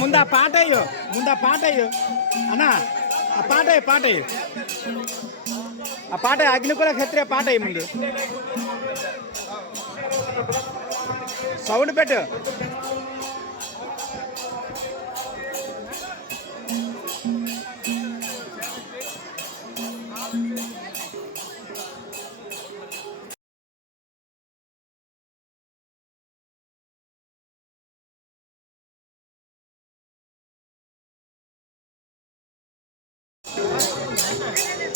ముందు ఆ పాట అయ్యో అన్నా ఆ పాట ఆ పాట అగ్నికుల క్షత్రియ పాట అయ్యి ముందు సౌండ్ పెట్టు.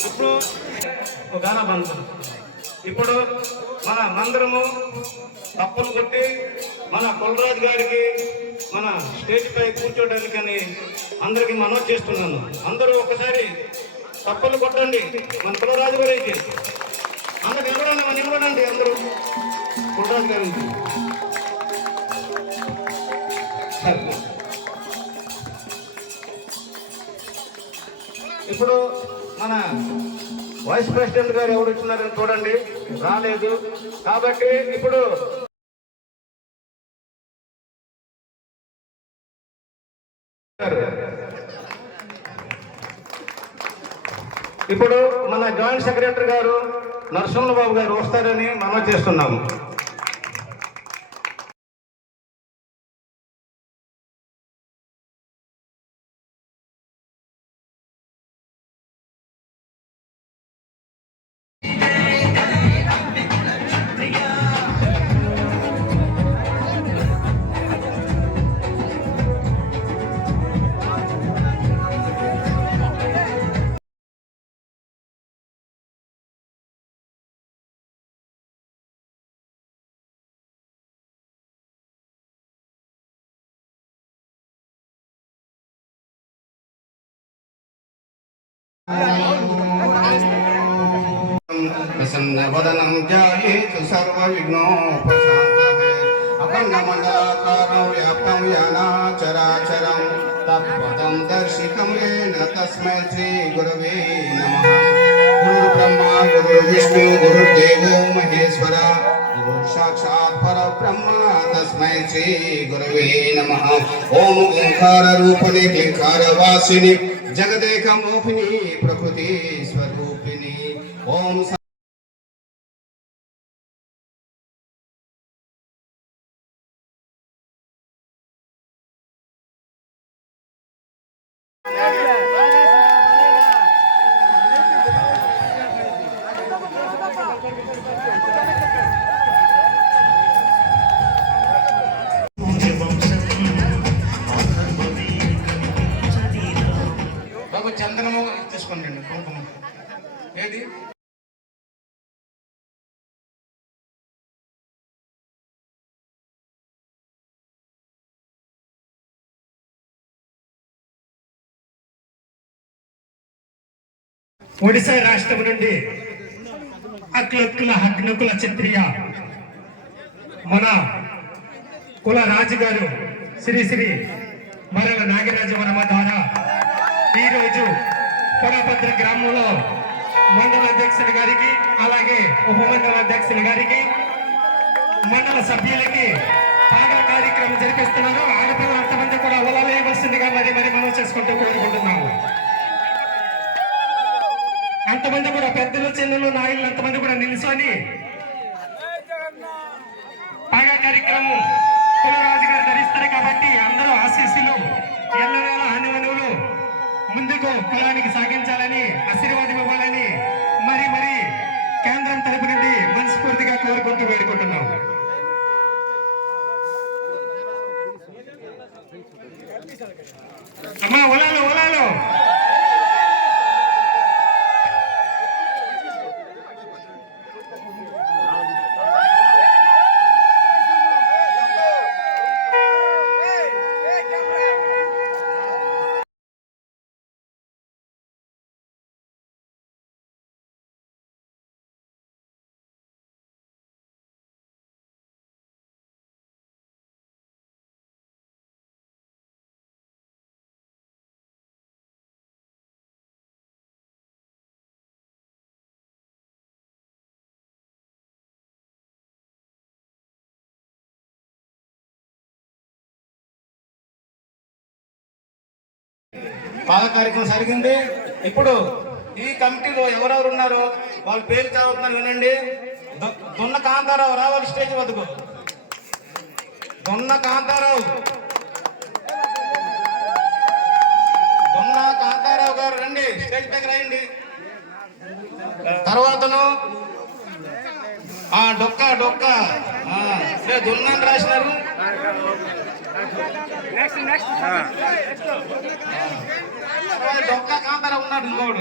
ఇప్పుడు గానబంధం ఇప్పుడు మన మందిరము తప్పులు కొట్టి మన కొలరాజు గారికి మన స్టేజ్ పై కూర్చోడానికి అని అందరికి మనవి చేస్తున్నాను. అందరూ ఒకసారి తప్పులు కొట్టండి మన కొలరాజు గారికి. అందరికి నిలబడండి, మన నిలబడండి అందరూ కొలరాజు గారికి. ఇప్పుడు మన వైస్ ప్రెసిడెంట్ గారు ఎవరు వచ్చినారని చూడండి, రాలేదు. కాబట్టి ఇప్పుడు మన జాయింట్ సెక్రటరీ గారు నరసింహబాబు గారు వస్తారని మనం చేస్తున్నాము. प्रसन्नवदनं ध्यायेत् सर्वविघ्नोपशान्तये अखण्डमण्डलाकारं व्याप्तं येन चराचरं तत्पदं दर्शितं येन तस्मै श्रीगुरवे नमः। गुरुर्ब्रह्मा गुरुर्विष्णु गुरुर्देवो महेश्वर गुरुर्साक्षात् परब्रह्म तस्मै श्रीगुरवे नमः। ॐ ओंकाररूपिणी क्लींकारवासिनी जगदेकमोहिनी प्रकृति स्वरूपिणी ओम। బాబు చందనము తీసుకోండి కుంకుమ ఏది ఒడిశా రాష్ట్రం నుండి హక్కుల క్షత్రియ మన కుల రాజుగారు శ్రీ శ్రీ మరల నాగరాజ వర్మ ద్వారా ఈరోజు కొడపత్ర గ్రామంలో మండల అధ్యక్షుల గారికి అలాగే ఉప మండల అధ్యక్షుల గారికి మండల సభ్యులకి పాటల కార్యక్రమం జరిపిస్తున్నారు. ఆడపిల్లలు అంతమంది కూడా వలలేయవలసిందిగా మరి మనం చేసుకుంటూ కోరుకుంటున్నాము. అంతమంది కూడా పెద్దలు చిన్నలు నాయకులు అంతమంది కూడా నిలుసొని పాగా కార్యక్రమం కులరాజు గారు ధరిస్తారు కాబట్టి అందరూ ఆశీస్సులు ఎల్లవేళ హనుమనువులు ముందుకు కులానికి సాగించాలని ఆశీర్వాదం ఇవ్వాలని మరి కేంద్రం తరపు నుండి మనస్ఫూర్తిగా కోరుకుంటూ వేడుకుంటున్నాం. అమ్మా ఒలాలు ఒలాలు పాద కార్యక్రమం జరిగింది. ఇప్పుడు ఈ కమిటీలో ఎవరెవరు ఉన్నారో వాళ్ళ పేరు చదువుతున్నారు వినండి. దొన్న కాంతారావు రావాలి స్టేజ్ వద్దకు. దొన్న కాంతారావు గారు రండి, స్టేజ్ పైకి రాయండి. తర్వాతను డొక్క దొన్నని రాసినారు. డొక్క కాంతారావు ఉన్నాడు. ఇంకోడు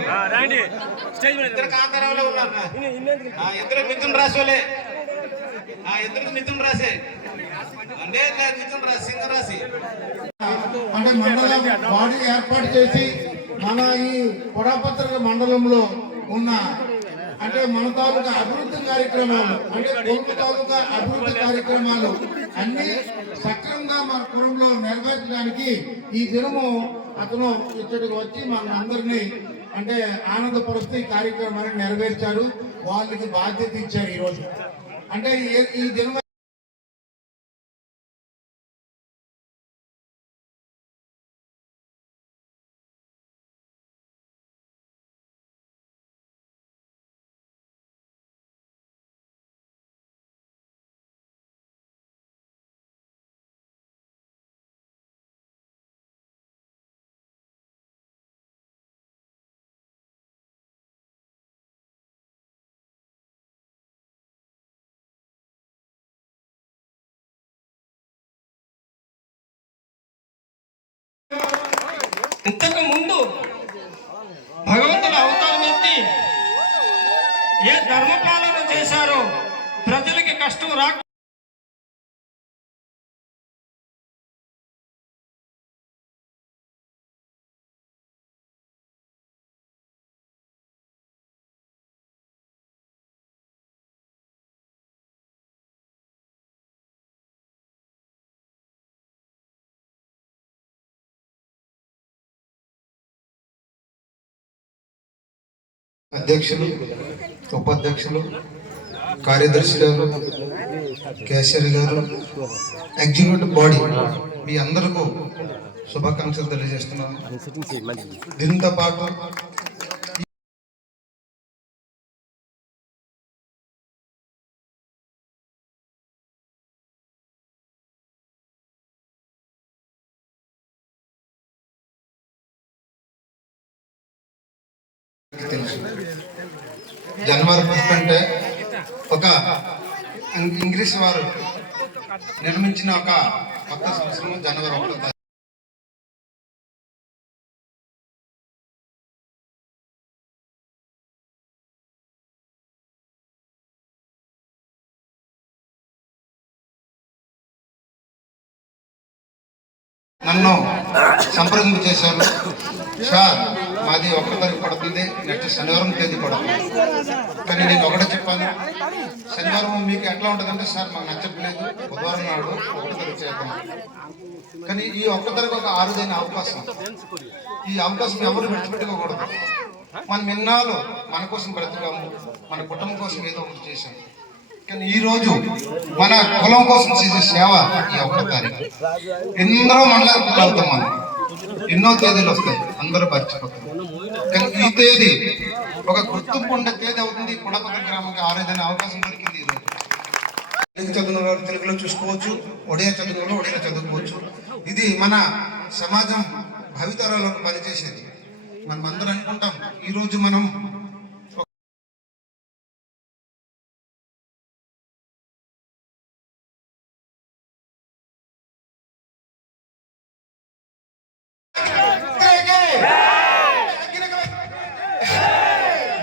ఇద్దరు కాంతారావులే ఉన్నారు. ఇద్దరు మిథున్ రాశిలే. ఇద్దరు మిథున్ రాసే అంటే మిథున్ రాశి సింగ రాశి. అంటే మండలం బాడీ ఏర్పాటు చేసి మన ఈ కొడపత్ర మండలంలో ఉన్న అంటే మన తాలూకా అభివృద్ధి కార్యక్రమాలు అంటే కొడుకు తాలూకా అభివృద్ధి కార్యక్రమాలు అన్ని సక్రమంగా మన పురంలో నెరవేర్చడానికి ఈ దినము అతను ఇక్కడికి వచ్చి మన అందరినీ అంటే ఆనందపరుస్తూ ఈ కార్యక్రమాన్ని నెరవేర్చారు. వాళ్ళకి బాధ్యత ఇచ్చారు ఈరోజు. అంటే ఈ దినం ఇంతకు ముందు భగవంతుడు అవతారం ఎత్తి ఏ ధర్మపాలన చేశారో ప్రజలకి కష్టం రాక అధ్యక్షులు, ఉపాధ్యక్షులు, కార్యదర్శి గారు, కేసరి గారు, ఎగ్జిక్యూటివ్ బాడీ మీ అందరికీ శుభాకాంక్షలు తెలియజేస్తున్నాను. దీంతో పాటు జనవరి 1 అంటే ఒక ఇంగ్లీష్ వారు నిర్మించిన ఒక కొత్త సంవత్సరం జనవరి 1. నన్ను సంప్రదింపు చేశారు, సార్ మాది 1 తారీఖు పడుతుంది, నెక్స్ట్ శనివారం తేదీ పడుతుంది. కానీ నేను ఒకటే చెప్పాను, శనివారం మీకు ఎట్లా ఉంటుందంటే సార్ మాకు నచ్చట్లేదు, బుధవారం నాడు 1 తారీఖు చేద్దాం. కానీ ఈ 1 తారీఖు ఒక ఆరుదైన అవకాశం, ఈ అవకాశం ఎవరు విడిచిపెట్టుకోకూడదు. మనం ఎన్నాళ్ళు మన కోసం బ్రతికాము, మన కుటుంబం కోసం ఏదో ఒకటి చేశాం. కానీ ఈ రోజు మన కులం కోసం చేసే సేవ ఈ 1 తారీఖు. ఎందరో మండలాలు అవుతాం, మనం ఎన్నో తేదీలు వస్తాయి, అందరూ మర్చిపోతాం. కానీ ఈ తేదీ ఒక గుర్తింపు ఉండే తేదీ అవుతుంది. పుడపత్ర గ్రామంకి ఆరోగ్యమైన అవకాశం దొరికింది ఈ రోజు. తెలుగు చదివిన వారు తెలుగులో చూసుకోవచ్చు, ఒడియా చదివిన వాళ్ళు ఒడియా చదువుకోవచ్చు. ఇది మన సమాజం భవితరాలకు పనిచేసేది. మనం అందరూ అనుకుంటాం ఈ రోజు మనం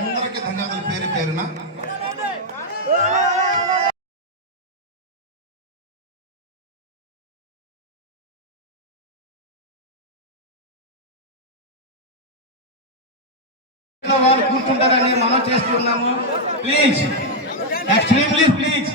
అందరికీ ధన్యవాదాలు పేరు పేరున. వాళ్ళు కూర్చుంటారని మనం చేస్తున్నాము. Please extremely please.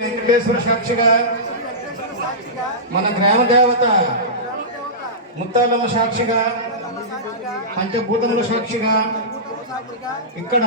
వెంకటేశ్వర సాక్షిగా, మన గ్రామ దేవత ముత్తాలమ్మ సాక్షిగా, పంచభూతముల సాక్షిగా ఇక్కడ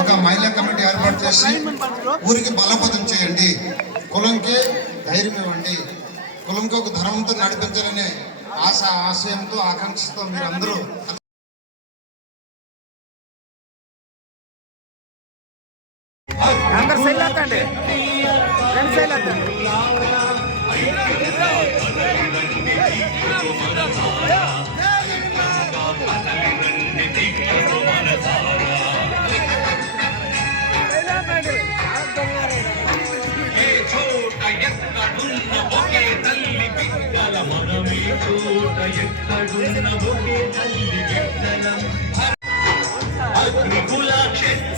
ఒక మహిళా కమిటీ ఏర్పాటు చేసి ఊరికి బలోపేతం చేయండి, కులంకి ధైర్యం ఇవ్వండి, కులంకి ఒక ధర్మంతో నడిపించాలనే ఆశయంతో ఆకాంక్షతో మీరందరూ అందరు సైలెంట్ అండి. రెండు సైడ్లు వద్దండి.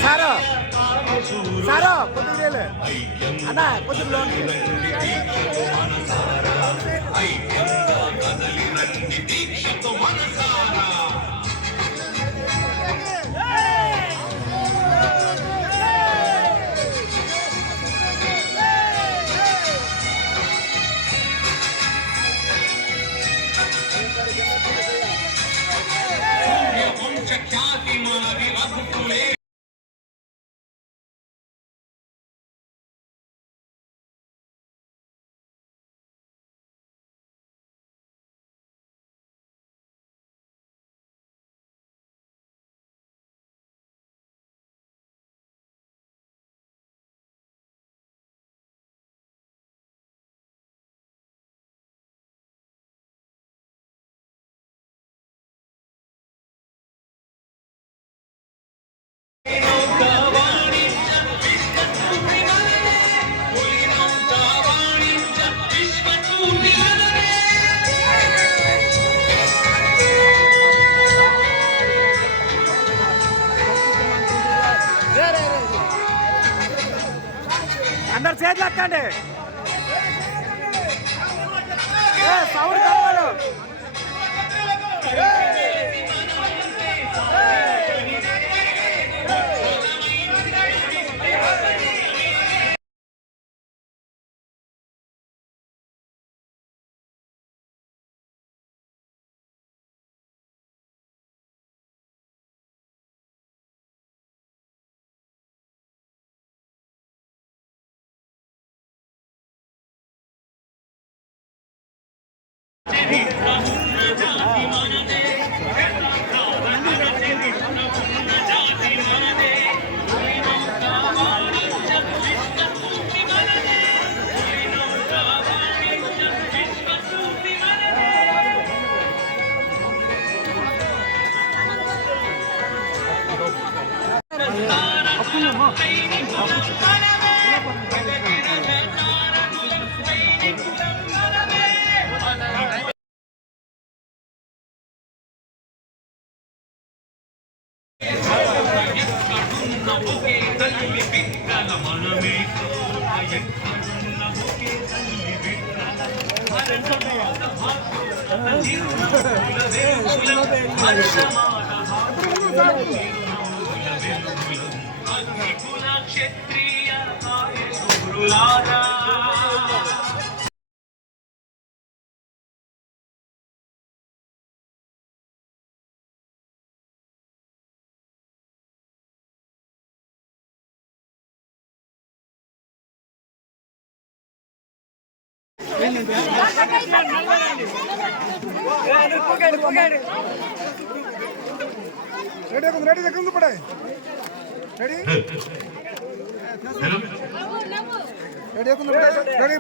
సారో సారో కొద్దిగా అన్న కొద్దిగా లోన్ అందరు చేతులు ఎక్కండి. సౌండ్ కావాలి. క్షత్రియ గురులారా రెడీ దగ్గర పడాయి రెడీ రెడీ రెడీ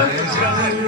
సార్